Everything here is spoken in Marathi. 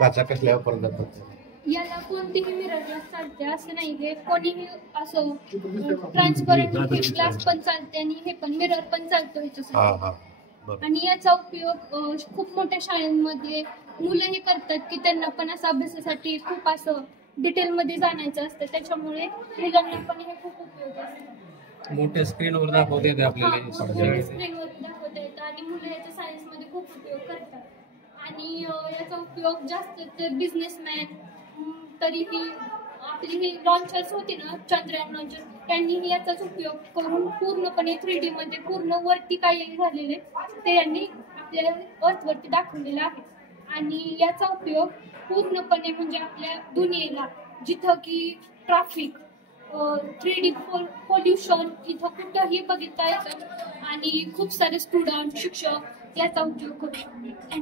काचा कसल्या वापरल्या जातात? याला कोणतीही मिरर ग्लास चालते असं नाही, हे कोणीही असं ट्रान्सपरंट ग्लास पण चालते आणि हे पण मिरर पण चालतो ह्याच्यासाठी. आणि याचा उपयोग खूप मोठ्या शाळांमध्ये मुलं हे करतात की त्यांना पण असं अभ्यासासाठी खूप असं डिटेलमध्ये जाणायचं असतं, त्याच्यामुळे मुलांना पण हे खूप उपयोगी असतं. मोठ्या स्क्रीनवर दाखवता येते आपल्याला, स्क्रीनवर दाखवता येतं आणि मुलं याचा सायन्समध्ये खूप उपयोग करतात. आणि याचा उपयोग जास्त तर बिझनेसमॅन, तरीही आपली ही लॉन्चर्स होती ना, चंद्रयान लॉन्चर, त्यांनीही याचाच उपयोग करून पूर्णपणे 3D मध्ये पूर्ण वरती काय झालेले ते यांनी आपल्या अर्थवरती दाखवलेलं आहे. आणि याचा उपयोग पूर्णपणे म्हणजे आपल्या दुनियेला जिथं की ट्रॅफिक, 3D पोल्युशन इथं कुठंही बघता येतं आणि खूप सारे स्टुडंट, शिक्षक याचा उपयोग करू शकतात.